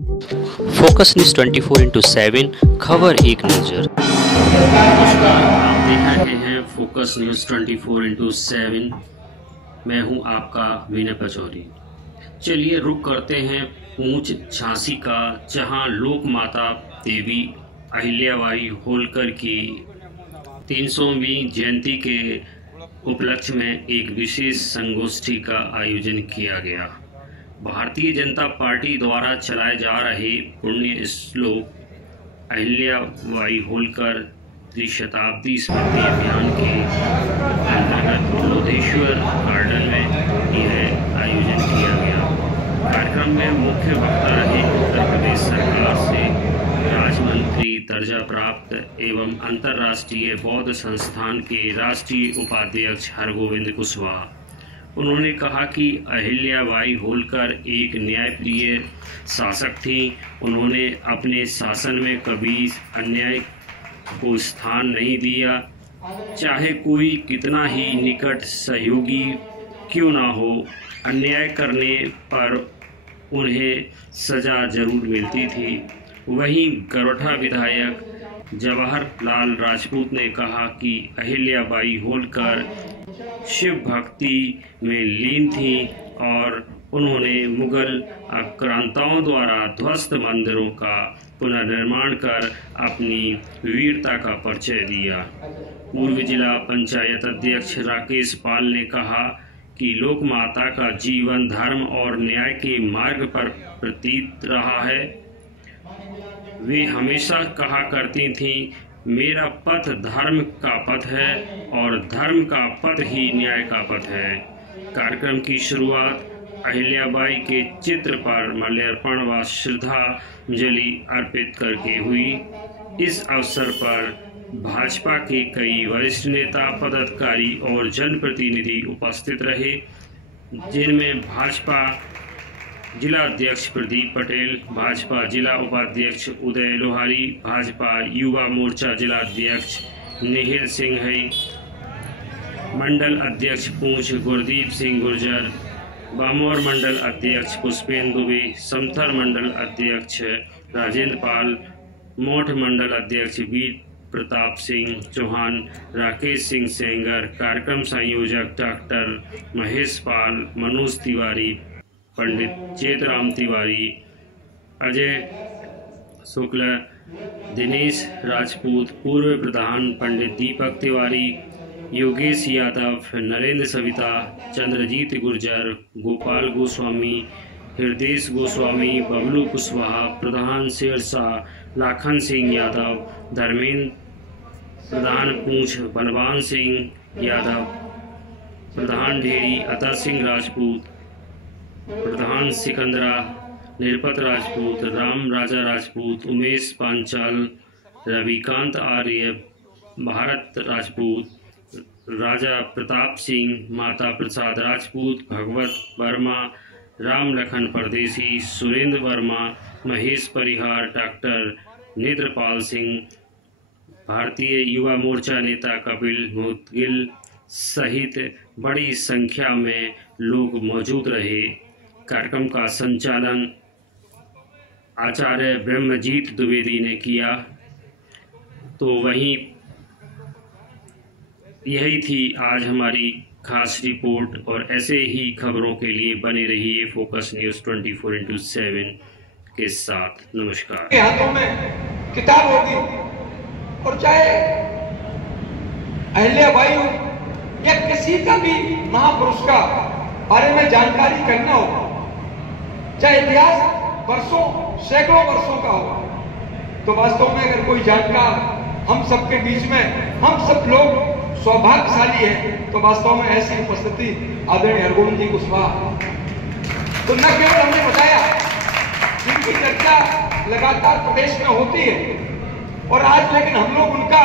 Focus news 24/7 खबर एक नज़र। नमस्कार, आप देख रहे हैं फोकस न्यूज़ 24/7। मैं हूं आपका विनय पचौरी। चलिए रुक करते हैं पूंछ झांसी का, जहां लोक माता देवी अहिल्याबाई होलकर की 300वीं जयंती के उपलक्ष्य में एक विशेष संगोष्ठी का आयोजन किया गया। भारतीय जनता पार्टी द्वारा चलाए जा रहे पुण्य श्लोक अहिल्याबाई होलकर त्रिशताब्दी स्मृति अभियान के अंतर्गत लोधेश्वर गार्डन में यह आयोजन किया गया। कार्यक्रम में मुख्य वक्ता रहे उत्तर प्रदेश सरकार से राज्य मंत्री दर्जा प्राप्त एवं अंतर्राष्ट्रीय बौद्ध संस्थान के राष्ट्रीय उपाध्यक्ष हरगोविंद कुशवाहा। उन्होंने कहा कि अहिल्याबाई होलकर एक न्यायप्रिय शासक थी। उन्होंने अपने शासन में कभी अन्याय को स्थान नहीं दिया, चाहे कोई कितना ही निकट सहयोगी क्यों ना हो। अन्याय करने पर उन्हें सजा जरूर मिलती थी। वहीं गरोठा विधायक जवाहरलाल राजपूत ने कहा कि अहिल्याबाई होलकर शिव भक्ति में लीन थी और उन्होंने मुगल आक्रांताओं द्वारा ध्वस्त मंदिरों का पुनर्निर्माण कर अपनी वीरता का परिचय दिया। पूर्व जिला पंचायत अध्यक्ष राकेश पाल ने कहा कि लोक माता का जीवन धर्म और न्याय के मार्ग पर प्रतीत रहा है। वे हमेशा कहा करती थीं, मेरा पथ धर्म का पथ है और धर्म का पथ ही न्याय का पथ है। कार्यक्रम की शुरुआत अहिल्याबाई के चित्र पर माल्यार्पण व श्रद्धांजलि अर्पित करके हुई। इस अवसर पर भाजपा के कई वरिष्ठ नेता, पदाधिकारी और जनप्रतिनिधि उपस्थित रहे, जिनमें भाजपा जिला अध्यक्ष प्रदीप पटेल, भाजपा जिला उपाध्यक्ष उदय लोहारी, भाजपा युवा मोर्चा जिला अध्यक्ष निहिल सिंह है, मंडल अध्यक्ष पूंछ गुरदीप सिंह गुर्जर, बामौर मंडल अध्यक्ष पुष्पेंद्र दुबे, समथर मंडल अध्यक्ष राजेंद्र पाल, मोठ मंडल अध्यक्ष वीर प्रताप सिंह चौहान, राकेश सिंह सेंगर, कार्यक्रम संयोजक डॉक्टर महेश पाल, मनोज तिवारी, पंडित चेतराम तिवारी, अजय शुक्ल, दिनेश राजपूत, पूर्व प्रधान पंडित दीपक तिवारी, योगेश यादव, नरेंद्र सविता, चंद्रजीत गुर्जर, गोपाल गोस्वामी, हृदय गोस्वामी, बबलू कुशवाहा, प्रधान शेरशाह, लाखन सिंह यादव, धर्मेंद्र प्रधान पूंछ, बलवान सिंह यादव, प्रधान ढेरी, अतर सिंह राजपूत, प्रधान सिकंदरा, निरपत राजपूत, राम राजा राजपूत, उमेश पांचाल, रविकांत आर्य, भारत राजपूत, राजा प्रताप सिंह, माता प्रसाद राजपूत, भगवत वर्मा, राम लखन परदेसी, सुरेंद्र वर्मा, महेश परिहार, डॉक्टर नेत्रपाल सिंह, भारतीय युवा मोर्चा नेता कपिल मुदगिल सहित बड़ी संख्या में लोग मौजूद रहे। कार्यक्रम का संचालन आचार्य ब्रह्मजीत द्विवेदी ने किया। तो वहीं यही थी आज हमारी खास रिपोर्ट, और ऐसे ही खबरों के लिए बने रहिए फोकस न्यूज़ 24/7 के साथ। नमस्कार। के हाथों में किताब होगी, और चाहे अहिल्याबाई हो या किसी का भी महापुरुष का बारे में जानकारी करना हो, चाहे इतिहास वर्षों सैकड़ों वर्षों का हो, तो वास्तव में अगर कोई जानकार हम सबके बीच में, हम सब लोग सौभाग्यशाली है, तो वास्तव में ऐसी उपस्थिति आदरणीय हरगोविंद जी कुशवाहा तो न केवल हमने बताया, जिनकी चर्चा लगातार प्रदेश में होती है, और आज लेकिन हम लोग उनका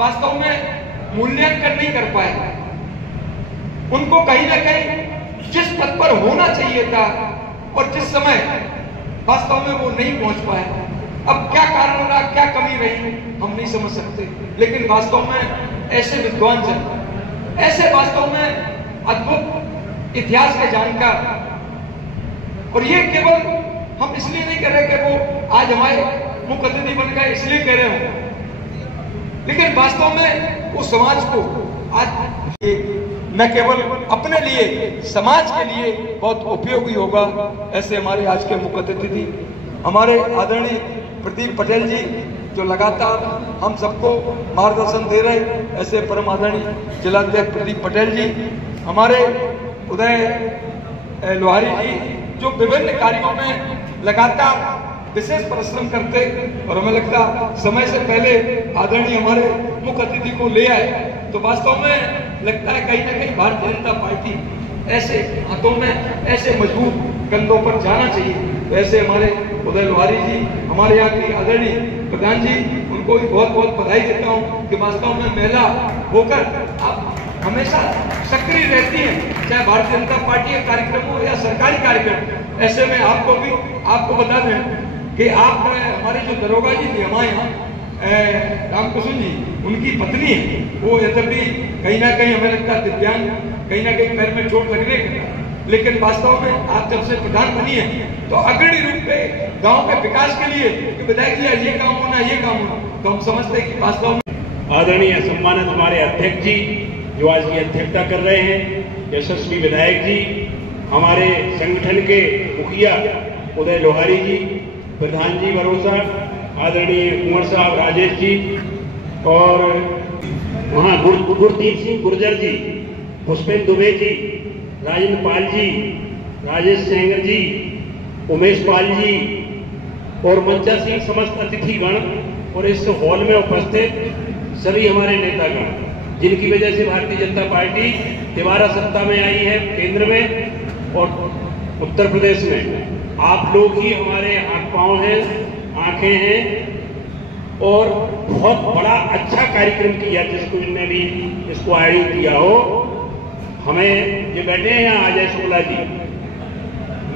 वास्तव में मूल्यांकन नहीं कर पाए। उनको कहीं ना कहीं जिस पद पर होना चाहिए था और जिस समय वास्तव में वो नहीं पहुंच पाए, अब क्या कारण रहा, क्या कमी रही, हम नहीं समझ सकते। लेकिन वास्तव में ऐसे विद्वान जन, ऐसे वास्तव में अद्भुत इतिहास के जानकार, और ये केवल हम इसलिए नहीं कह रहे कि वो आज हमारे मुख्य अतिथि बन गए इसलिए कह रहे हो, लेकिन वास्तव में वो समाज को आज न केवल अपने लिए समाज के लिए बहुत उपयोगी होगा। ऐसे हमारे आज के मुख्य अतिथि हमारे आदरणीय प्रदीप पटेल जी जो लगातार हम सबको मार्गदर्शन दे रहे, ऐसे परम आदरणीय जिलाध्यक्ष प्रदीप पटेल जी, हमारे उदय लोहारी जी जो विभिन्न कार्यों में लगातार विशेष परिश्रम करते और हमें लगता समय से पहले आदरणीय हमारे मुख्य अतिथि को ले आए, तो वास्तव में लगता है कहीं ना कहीं भारतीय जनता पार्टी ऐसे हाथों में ऐसे मजबूत कंधों पर जाना चाहिए। तो ऐसे हमारे उदय लोहारी जी, हमारे यहाँ की आदरणीय प्रधान जी, उनको भी बहुत बहुत बधाई देता हूँ कि वास्तव में महिला होकर आप हमेशा सक्रिय रहती है, चाहे भारतीय जनता पार्टी के कार्यक्रम हो या सरकारी कार्यक्रम। ऐसे में आपको बता दें कि आप हमारे जो दरोगा जी थे हमारे यहाँ रामकृष्ण जी, उनकी पत्नी है, वो यद्यपि कहीं ना कहीं हमें लगता है दिव्यांग, कहीं ना कहीं पैर में चोट लगने का, लेकिन वास्तव में आप जब से प्रधान बनी है तो अग्रणी रूप पे गांव के विकास के लिए विधायक जी ये काम होना ये काम होना, तो हम समझते हैं कि वास्तव में आदरणीय सम्मानित हमारे अध्यक्ष जी जो आज की अध्यक्षता कर रहे हैं, यशस्वी विधायक जी, हमारे संगठन के मुखिया उदय लोहारी जी, प्रधान जी भरोसा, आदरणीय कुंवर साहब राजेश जी, और वहाँ गुरदीप सिंह गुर्जर जी, पुष्पेंद्र दुबे जी, राजेंद्र पाल जी, राजेश सेंगर जी, उमेश पाल जी और मंचा सिंह, समस्त अतिथिगण और इस हॉल में उपस्थित सभी हमारे नेतागण, जिनकी वजह से भारतीय जनता पार्टी दोबारा सत्ता में आई है केंद्र में और उत्तर प्रदेश में। आप लोग ही हमारे हाथ पांव हैं, आंखें हैं और बहुत बड़ा अच्छा कार्यक्रम किया जिसने भी इसको आयोजित किया हो। हमें ये बैठे हैं यहाँ अजय शुक्ला जी,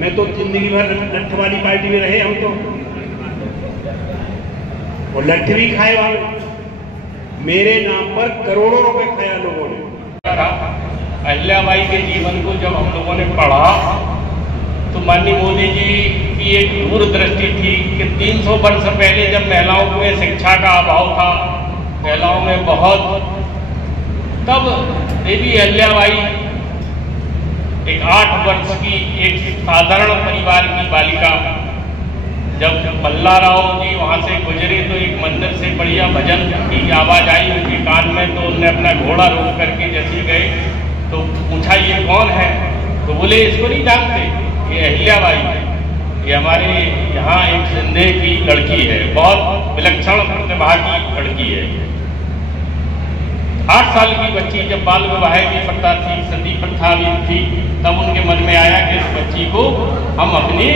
मैं तो जिंदगी भर लठ वाली पार्टी में रहे हम तो, और लठ भी खाए वहां, मेरे नाम पर करोड़ों रुपए खाया लोगों ने। अहिल्याबाई के जीवन को जब हम लोगों ने पढ़ा तो माननीय मोदी जी की एक दूरदृष्टि थी कि 300 वर्ष पहले जब महिलाओं में शिक्षा का अभाव था, महिलाओं में बहुत, तब देवी अहिल्याबाई एक 8 वर्ष की एक साधारण परिवार की बालिका, जब पल्ला राव जी वहाँ से गुजरे तो एक मंदिर से बढ़िया भजन की आवाज़ आई उनके कान में, तो उन्होंने अपना घोड़ा रोक करके जैसे गए तो पूछा ये कौन है, तो बोले इसको नहीं जानते, ये अहिल्याबाई है, ये हमारे यहाँ एक सिंधे की लड़की है, बहुत विलक्षण प्रतिभा की लड़की है। 8 साल की बच्ची जब बाल विवाह की प्रथा थी, सती प्रथा भी थी, तब उनके मन में आया कि इस बच्ची को हम अपनी